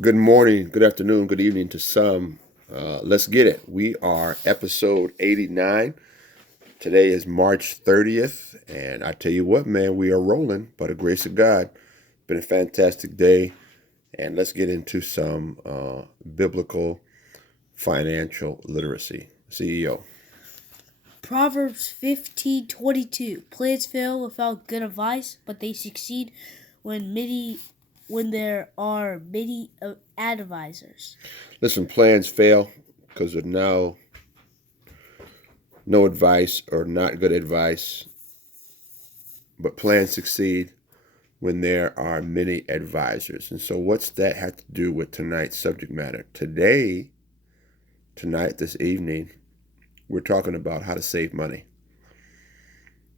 Good morning, good afternoon, good evening to some. Let's get it. We are episode 89. Today is March 30th. And I tell you what, man, we are rolling by the grace of God. Been a fantastic day. And let's get into some biblical financial literacy. CEO. Proverbs 15:22. Plans fail without good advice, but they succeed when there are many advisors. Listen, plans fail because of no advice or not good advice, but plans succeed when there are many advisors. And so, what's that have to do with tonight's subject matter? Tonight, this evening, we're talking about how to save money.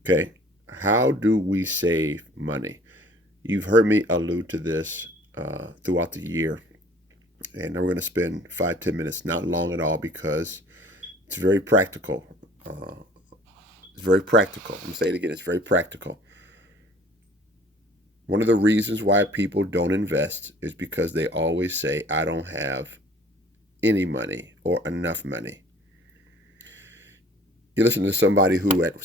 Okay. How do we save money? You've heard me allude to this throughout the year. And we're going to spend 5, 10 minutes, not long at all, because it's very practical. Uh, it's very practical. I'm going to say it again. It's very practical. One of the reasons why people don't invest is because they always say, I don't have any money or enough money. You listen to somebody who at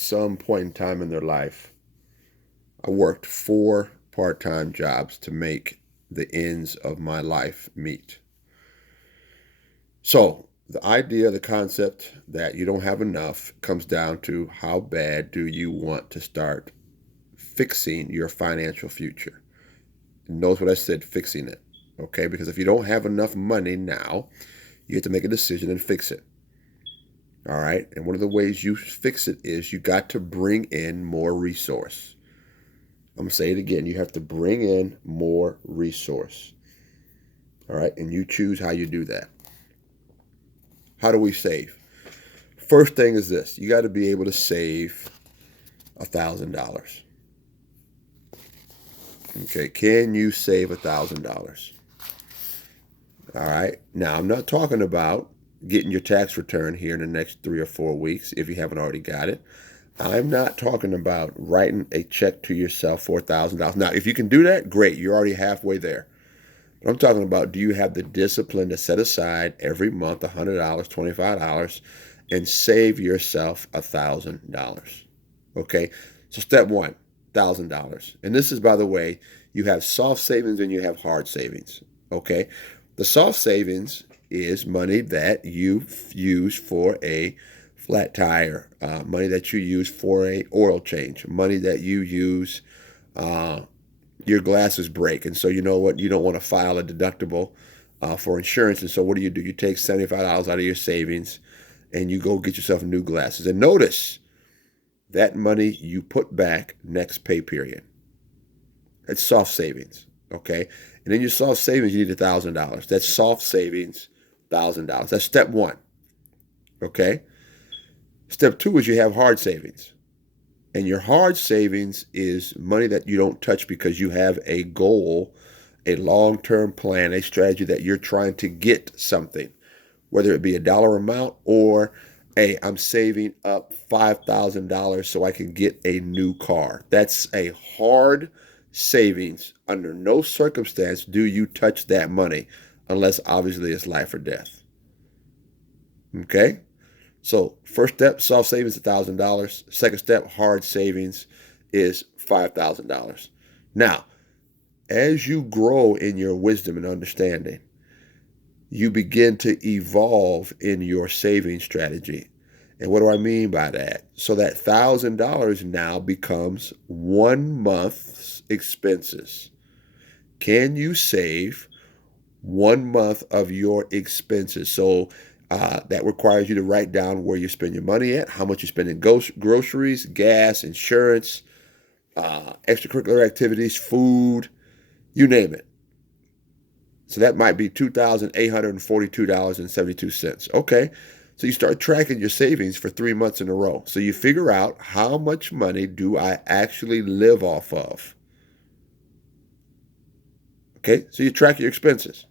some point in time in their life, I worked 4 part-time jobs to make the ends of my life meet. So the idea, the concept that you don't have enough comes down to how bad do you want to start fixing your financial future. Notice what I said, fixing it. Okay, because if you don't have enough money now, you have to make a decision and fix it. All right, and one of the ways you fix it is you got to bring in more resource. I'm gonna say it again. You have to bring in more resource. All right, and you choose how you do that. How do we save? First thing is this: you got to be able to save $1,000. Okay, can you save $1,000? All right. Now, I'm not talking about getting your tax return here in the next 3 or 4 weeks if you haven't already got it. I'm not talking about writing a check to yourself for $1,000. Now, if you can do that, great. You're already halfway there. But I'm talking about, do you have the discipline to set aside every month $100, $25, and save yourself $1,000? Okay. So step one, $1,000. And this is, by the way, you have soft savings and you have hard savings. Okay. The soft savings is money that you use for a flat tire, money that you use for a oil change, money that you use, uh, your glasses break, and so you know what, you don't want to file a deductible for insurance, and so what do? You take $75 out of your savings, and you go get yourself new glasses. And notice that money you put back next pay period. That's soft savings, okay? And in your soft savings, you need $1,000. That's soft savings, $1,000. That's step one, okay? Step two is you have hard savings. And your hard savings is money that you don't touch because you have a goal, a long term plan, a strategy that you're trying to get something, whether it be a dollar amount or, hey, I'm saving up $5,000 so I can get a new car. That's a hard savings. Under no circumstance do you touch that money unless obviously it's life or death. Okay? So first step, soft savings, $1,000. Second step, hard savings is $5,000. Now, as you grow in your wisdom and understanding, you begin to evolve in your saving strategy. And what do I mean by that? So that $1,000 now becomes 1 month's expenses. Can you save 1 month of your expenses? So that requires you to write down where you spend your money at, how much you spend in groceries, gas, insurance, extracurricular activities, food, you name it. So that might be $2,842.72. Okay. So you start tracking your savings for 3 months in a row. So you figure out, how much money do I actually live off of? Okay. So you track your expenses.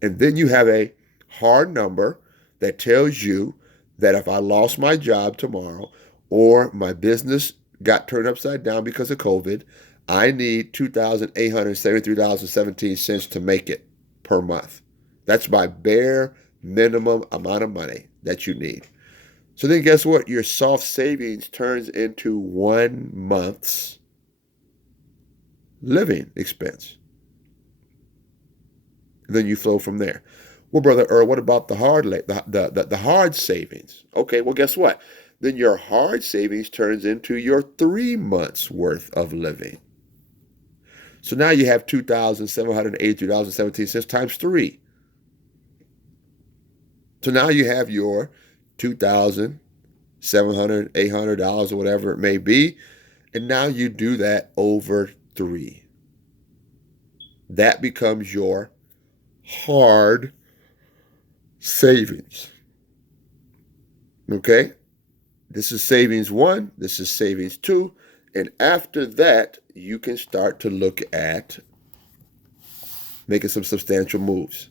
And then you have a hard number that tells you that if I lost my job tomorrow or my business got turned upside down because of COVID, I need $2,873.17 to make it per month. That's my bare minimum amount of money that you need. So then guess what? Your soft savings turns into 1 month's living expense. And then you flow from there. Well, Brother Earl, what about the hard savings? Okay, well, guess what? Then your hard savings turns into your 3 months worth of living. So now you have $2,783.17 times 3. So now you have your $2,700, $800 or whatever it may be. And now you do that over 3. That becomes your hard savings. Okay? This is savings 1. This is savings 2. And after that, you can start to look at making some substantial moves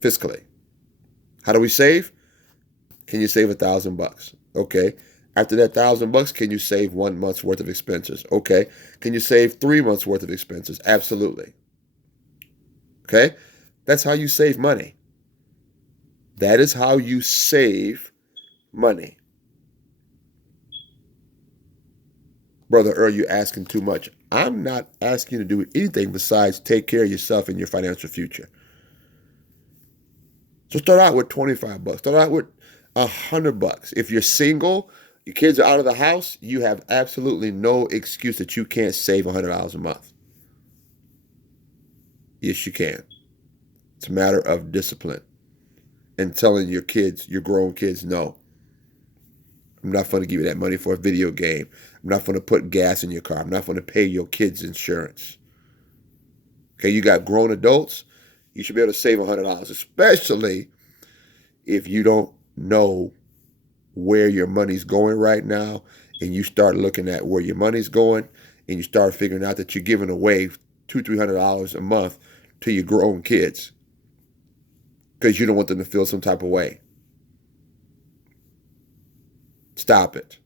fiscally. How do we save? Can you save $1,000? Okay. After that $1,000, can you save 1 month's worth of expenses? Okay. Can you save 3 months worth of expenses? Absolutely. Okay. That's how you save money. That is how you save money. Brother Earl, you're asking too much. I'm not asking you to do anything besides take care of yourself and your financial future. So start out with $25. Start out with $100. If you're single, your kids are out of the house, you have absolutely no excuse that you can't save $100 a month. Yes, you can. It's a matter of discipline and telling your kids, your grown kids, no. I'm not going to give you that money for a video game. I'm not going to put gas in your car. I'm not going to pay your kids' insurance. Okay, you got grown adults, you should be able to save $100, especially if you don't know where your money's going right now and you start looking at where your money's going and you start figuring out that you're giving away $200-$300 a month to your grown kids because you don't want them to feel some type of way. Stop it.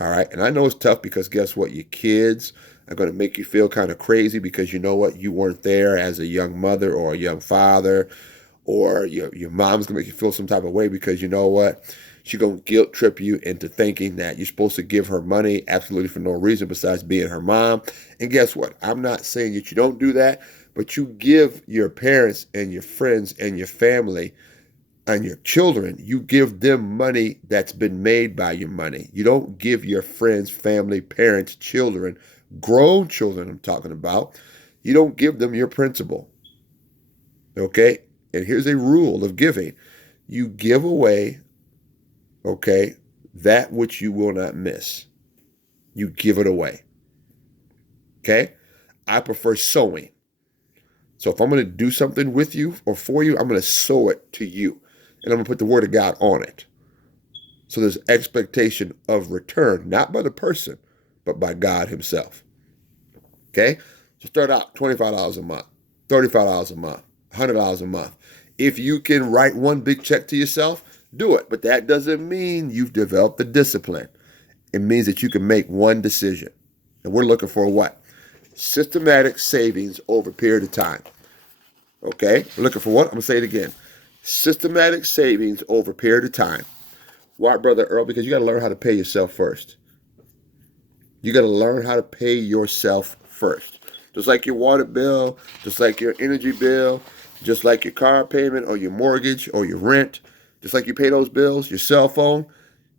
All right. And I know it's tough because guess what? Your kids are going to make you feel kind of crazy because you know what? You weren't there as a young mother or a young father, or your mom's going to make you feel some type of way because you know what? She's going to guilt trip you into thinking that you're supposed to give her money absolutely for no reason besides being her mom. And guess what? I'm not saying that you don't do that, but you give your parents and your friends and your family and your children, you give them money that's been made by your money. You don't give your friends, family, parents, children, grown children I'm talking about, you don't give them your principal. Okay? And here's a rule of giving. You give away, okay, that which you will not miss. You give it away. Okay? I prefer sowing. So if I'm going to do something with you or for you, I'm going to sow it to you. And I'm going to put the word of God on it. So there's expectation of return, not by the person, but by God himself. Okay? So start out $25 a month, $35 a month, $100 a month. If you can write one big check to yourself, do it. But that doesn't mean you've developed the discipline. It means that you can make one decision. And we're looking for what? Systematic savings over a period of time. Okay? We're looking for what? I'm going to say it again. Systematic savings over a period of time. Why, Brother Earl? Because you got to learn how to pay yourself first. You got to learn how to pay yourself first. Just like your water bill, just like your energy bill, just like your car payment or your mortgage or your rent, just like you pay those bills, your cell phone,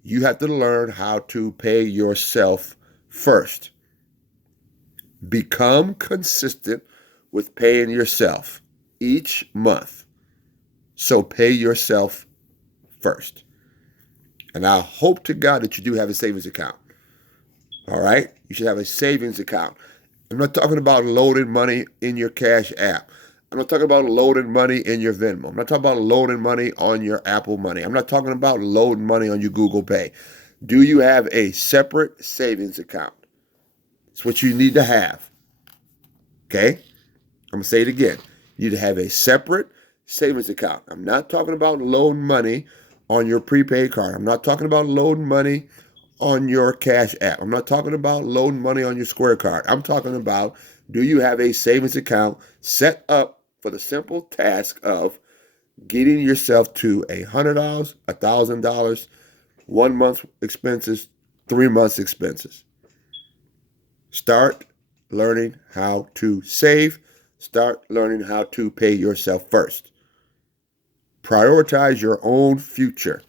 you have to learn how to pay yourself first. Become consistent with paying yourself each month. So pay yourself first. And I hope to God that you do have a savings account. All right? You should have a savings account. I'm not talking about loading money in your Cash App. I'm not talking about loading money in your Venmo. I'm not talking about loading money on your Apple Money. I'm not talking about loading money on your Google Pay. Do you have a separate savings account? It's what you need to have. Okay? I'm going to say it again. You need to have a separate savings account. I'm not talking about loading money on your prepaid card. I'm not talking about loading money on your Cash App. I'm not talking about loading money on your Square card. I'm talking about, do you have a savings account set up for the simple task of getting yourself to $100, $1,000, 1 month expenses, 3 months expenses? Start learning how to save. Start learning how to pay yourself first. Prioritize your own future.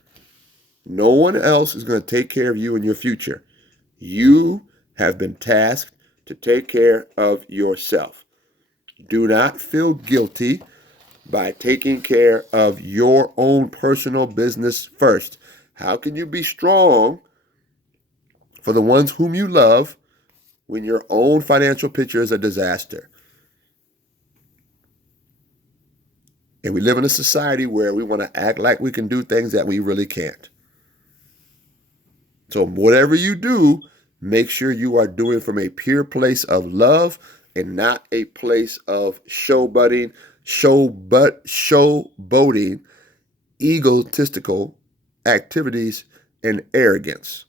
No one else is going to take care of you in your future. You have been tasked to take care of yourself. Do not feel guilty by taking care of your own personal business first. How can you be strong for the ones whom you love when your own financial picture is a disaster? And we live in a society where we want to act like we can do things that we really can't. So whatever you do, make sure you are doing from a pure place of love and not a place of showboating, egotistical activities, and arrogance.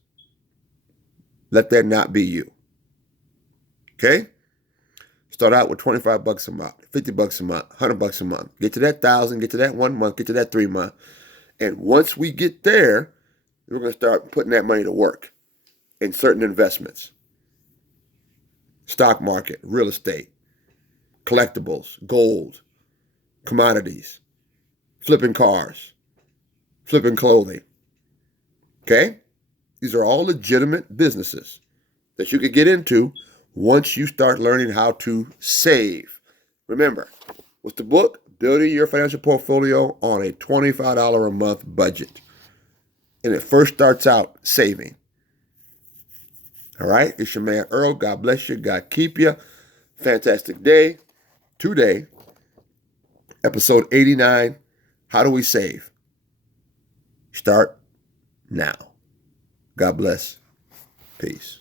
Let that not be you. Okay? Start out with $25 a month, $50 a month, $100 a month. Get to that 1,000, get to that 1 month, get to that 3 month. And once we get there, we're going to start putting that money to work in certain investments. Stock market, real estate, collectibles, gold, commodities, flipping cars, flipping clothing. Okay? These are all legitimate businesses that you could get into once you start learning how to save. Remember, what's the book? Building Your Financial Portfolio on a $25 a month budget. And it first starts out saving. All right? It's your man Earl. God bless you. God keep you. Fantastic day. Today, episode 89. How do we save? Start now. God bless. Peace.